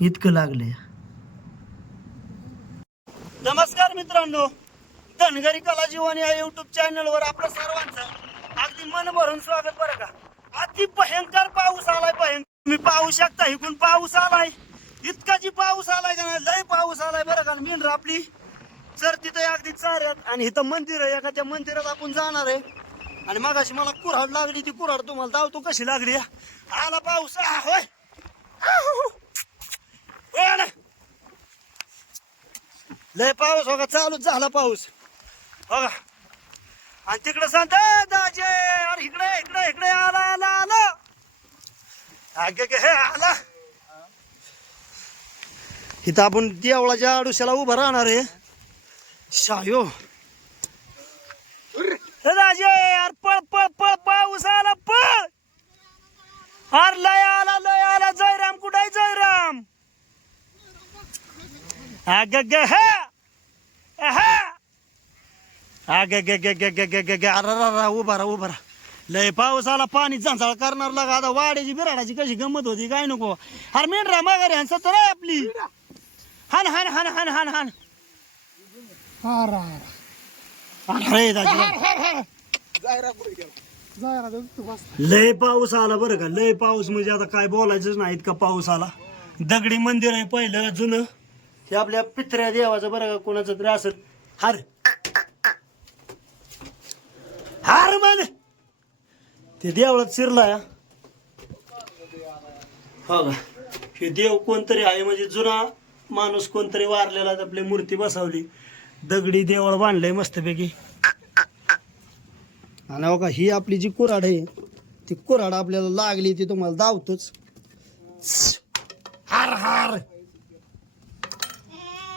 इतकं लागले. नमस्कार मित्रांनो, धनगरी कला जीवन या युट्यूब चॅनलवर आपलं सर्वांचं अगदी मन भरून स्वागत. बरं का, अति भयंकर पाऊस आलाय. तुम्ही पाहू शकता, इकडून पाऊस आलाय. इतका जी पाऊस आलाय का नाही, लय पाऊस आलाय. बरं का, मेंढर आपली जर तिथे अगदी चाऱ्यात आणि इथं मंदिर आहे. एका त्या मंदिरात आपण जाणार आहे. आणि मगाशी मला कुऱ्हाड लागली, ती कुऱ्हाड तुम्हाला दावतो कशी लागली. आला पाऊस. होय लय पाऊस बघा, चालूच झाला पाऊस बघा. आणि तिकडे सांगत दाजे, अरे इकडे इकडे इकडे आला आला आला. हे आला. इथं आपण देवळाच्या आडुशाला उभं राहणार आहे. शायो दाजे, यार पळ पळ पळ, पाऊस आला पळ. अरे लय आला लय आला. जयराम कुठे आहे जयराम? अग ग उभा राहा. लय पाऊस आला, पाणी झांजाळ करणार लागा. आता वाड्याची बिराडाची कशी गंमत होती काय नको. अरे मेंढरा माघारी हान सत्तर आहे आपली. हान हान हान हान हान हान. लय पाऊस आला बरं का, लय पाऊस. म्हणजे आता काय बोलायचंच नाही, इतका पाऊस आला. दगडी मंदिर आहे पहिलं जुनं, हे आपल्या पित्र्या देवाचं. बरं का, कोणाचं तरी असेल. हार हार मान ते देवळात शिरलाय. हो का, हे देव कोणतरी आहे, म्हणजे जुना माणूस कोणतरी वारलेला. आपली मूर्ती बसवली, दगडी देवळ बांधलंय मस्तपैकी. आणि हो का, ही आपली जी कुऱ्हाड आहे, ती कुऱ्हाड आपल्याला लागली ती तुम्हाला दावतोच. हार हार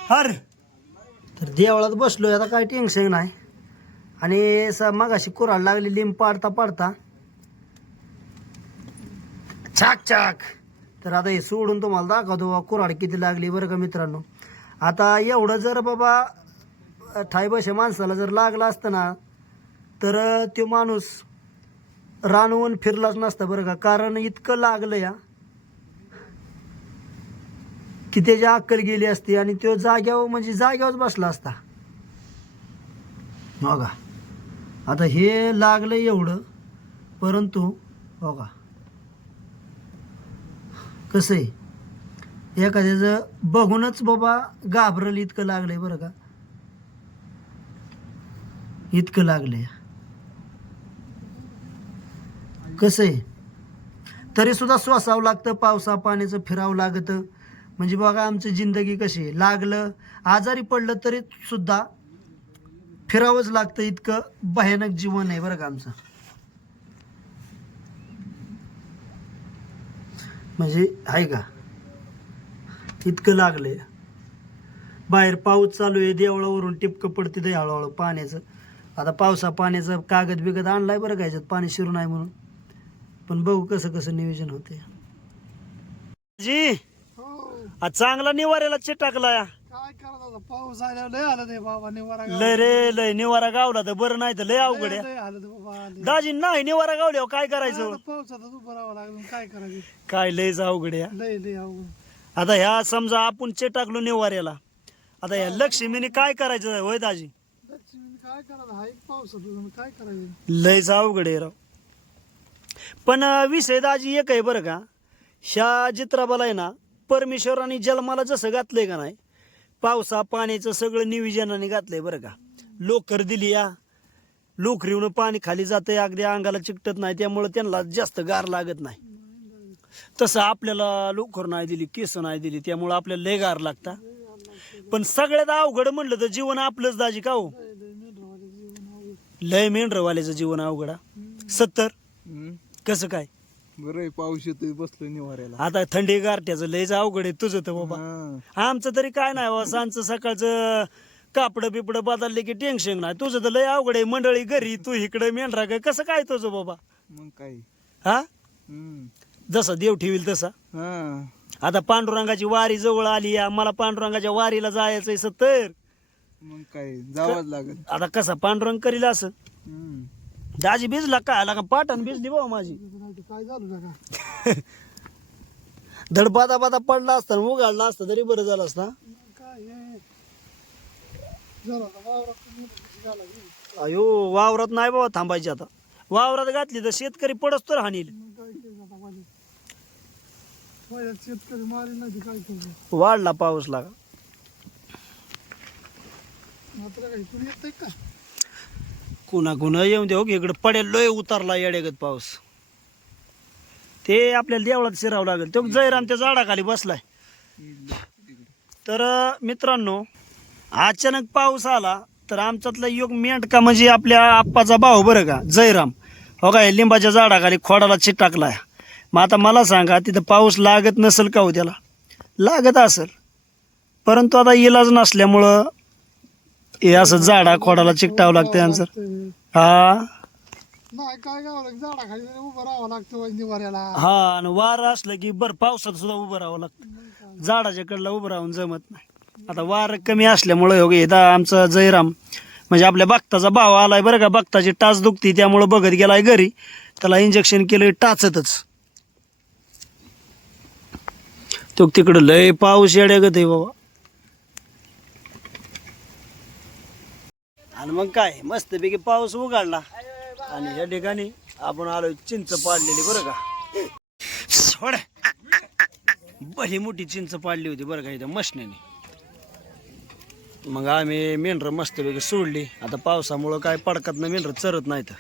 हार. तर देवळात बसलोय आता, काय टेन्शन नाही. आणि मगाशी कुऱ्हाड लागली, लिंब पाडता पाडता छाक छाक. तर आता हे सोडून तुम्हाला दाखवतो कुऱ्हाड किती लागली. बरं का मित्रांनो, आता एवढं जर बाबा ठायबशा माणसाला जर लागला असतं ना, तर तो माणूस रानवून फिरलाच नसता. बरं का, कारण इतकं लागलं या की त्याची अक्कल गेली असती आणि तो जाग्यावर म्हणजे जाग्यावर बसला असता. बघा आता हे लागलं एवढं, परंतु बघा कसं आहे, एखाद्याचं बघूनच बाबा घाबरल इतकं लागलंय. बरं का, इतकं लागलंय. कसं आहे, तरी सुद्धा श्वासावं लागतं, पावसा पाण्याचं फिरावं लागतं. म्हणजे बघा आमची जिंदगी कशी आहे, लागलं आजारी पडलं तरी सुद्धा फिरावंच लागतं. इतकं भयानक जीवन आहे बरं का आमचं. म्हणजे आहे का, इतकं लागलंय. बाहेर पाऊस चालू आहे, देवळावरून टिपकं पडते ते हळूहळू पाण्याचं. आता पावसा पाण्याचं कागद बिगद आणलाय बरं का, याच्यात पाणी शिरून आहे म्हणून. पण बघू कसं कसं नियोजन होते. जी आज चांगला निवाऱ्याला चिटाकला. काय करत पाऊस आल्यावर लय आलं ते बाबा निवारा. लय रे लय निवारा गावला तर बरं, नाही तर लय अवघड आहे. लय आलं बाबा. दाजी नाही निवारा गावल्यावर काय करायचं. पावसात उभं राहावं लागलं, काय करायचं. काय लयच अवघड आहे. लय लय अवघड. आता ह्या समजा आपण चिटाकलो निवाऱ्याला, आता ह्या लक्ष्मीने काय करायचं होय दाजी. काय करायचं, हाय पावसात काय करायचं. लयच अवघड आहे राव. पण विषय दाजी एक आहे बरं का, ह्या चित्राबाला आहे ना, परमेश्वराने जन्माला जसं घातलंय का नाही, पावसा पाण्याचं सगळं नियोजनाने घातलंय बरं का. लोकर दिली या, लोकरीवरून पाणी खाली जातंय, अगदी अंगाला चिकटत नाही, त्यामुळे त्यांना जास्त गार लागत नाही. तसं आपल्याला लोकर नाही दिली, केस नाही दिली, त्यामुळे आपल्याला लय गार लागता. पण सगळ्यात अवघड म्हणलं तर जीवन आपलंच दाजी का हो. लय मेंढरवाल्याचं जीवन अवघड. 70 कसं काय बरं पाऊस येतोय, बसलोय निवाऱ्याला. आता थंडी गारठ्याचं लयच अवघड आहे तुझं तर बाबा. आमचं तरी काय नाही बाबा, सांजचं सकाळचं कापड बिपड बदलले की टेन्शन नाही. तुझं तर लय अवघड आहे, मंडळी घरी, तू इकडे मेंढरा काय, कसं काय तुझं बाबा. मग काय, हा जसा देव ठेवील तसा. आता पांडुरंगाची वारी जवळ आली या, मला पांडुरंगाच्या वारीला जायचंय 70. मग काय जावंच लागत. आता कसा पांडुरंग करील असं. दाजी भिजला काय आला का, पाटण भिजली बाबा माझी. काय झालं धड बादा बादा पडला असता आणि उघडला असता तरी बरं झालं असता. काय हे झालं आता वावरात पण मोठी झाला की. अयो वावरात नाही बाबा थांबायची आता. वावरात घातली तर शेतकरी पडस तर हानील. मग काय केलं आता माझ्या शेतकरी मारी नाही काय करू. वाढला पाऊस लागा. मात्र काही कुणी येतंय का. कुणा कुणा येऊन दे हो की इकडे पडेल लोय उतरला येडेगत पाऊस. ते आपल्याला देवळात शिरावं लागेल. तो जयरामच्या झाडाखाली बसलाय. तर मित्रांनो अचानक पाऊस आला तर आमच्यातला योग मेंढका म्हणजे आपल्या आप्पाचा भाऊ बरं का जयराम. हो काय लिंबाच्या झाडाखाली खोडाला चिटकलाय. मग आता मला सांगा तिथं पाऊस लागत नसेल का हो त्याला. लागत असेल परंतु आता इलाज नसल्यामुळं हे असं झाडा खोडाला चिकटावं लागतं आन्सर. हा नाही काय गावलं झाडाखाली जरी उभं राहावं लागतं निवाऱ्याला. हा आणि वारं असलं की बरं पावसात सुद्धा उभं राहावं लागतं. झाडाच्या कडला उभं राहून जमत नाही. आता वारं कमी असल्यामुळं हो इथं आमचा जयराम म्हणजे आपल्या बघताचा भाव आलाय बरं का. बघताची टाच दुखती त्यामुळं बघत गेलाय घरी. त्याला इंजेक्शन केलं टाचतच. तो तिकडं लय पाऊस येड्यागत आहे बाबा. आणि मग काय मस्तपैकी पाऊस उघडला आणि या ठिकाणी आपण आलोय चिंच पाडलेली बरं का. सोड बरी मोठी चिंच पाडली होती बरं का इथं मशनीने. मग आम्ही मेंढरं मस्तपैकी सोडली. आता पावसामुळं काय पडकात ना मेंढरं चरत नाही तर